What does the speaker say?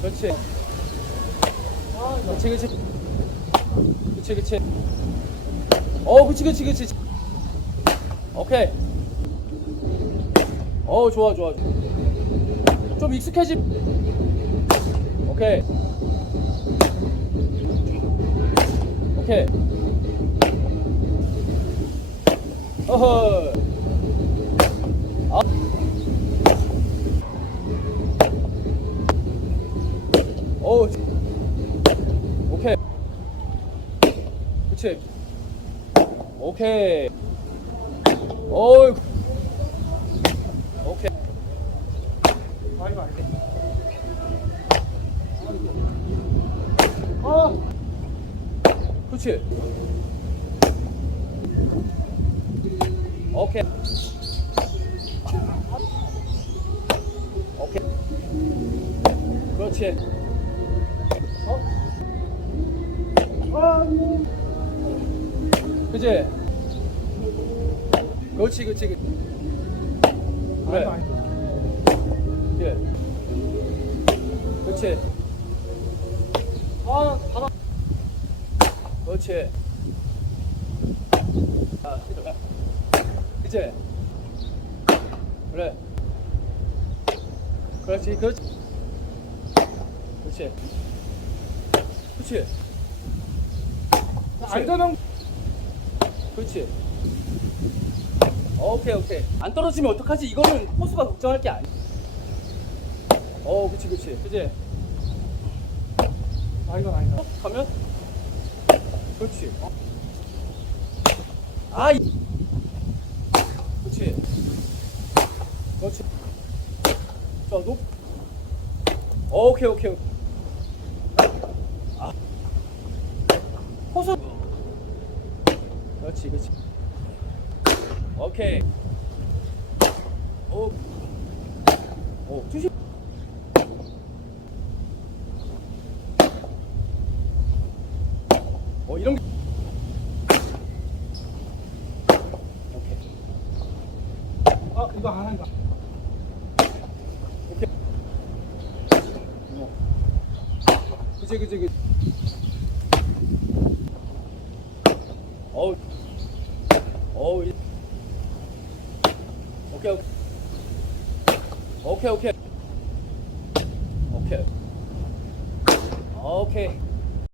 그렇지. 그렇지, 그렇지. 그렇지, 그렇지. 어, 그렇지, 그렇지, 그렇지. 오케이. 어, 좋아, 좋아. 좀 익숙해지. 오케이. 오케이. 어허. 어우. 오케이. 그치. 오케이. 어이. 오케이. 알겠 아. 그치. 오케이. 오케이. 그렇지. 그치? 그렇지, 그렇지, 그렇지. 그래. 그래. 그렇지. 아, 받아. 그렇지. 아, 그치? 그래. 그렇지, 그렇지. 그렇지. 그렇지. 안전형 그렇지. 오케이 오케이. 안 떨어지면 어떡하지? 이거는 포수가 걱정할 게 아니야. 어, 그렇지 그렇지. 그지? 아이고 아이고 가면? 그렇지. 어? 아, 이... 그렇지. 그렇지. 자, 높. 오케이 오케이. 아. 포수. 그렇지 그렇지. 오케이. 오. 오, 투시. 어, 이런 게. 아 이거 안 한다 오케이. 어. 그치, 그치, 그치. 어우. 어우. 오케이. 오케이, 오케이. 오케이. 오케이.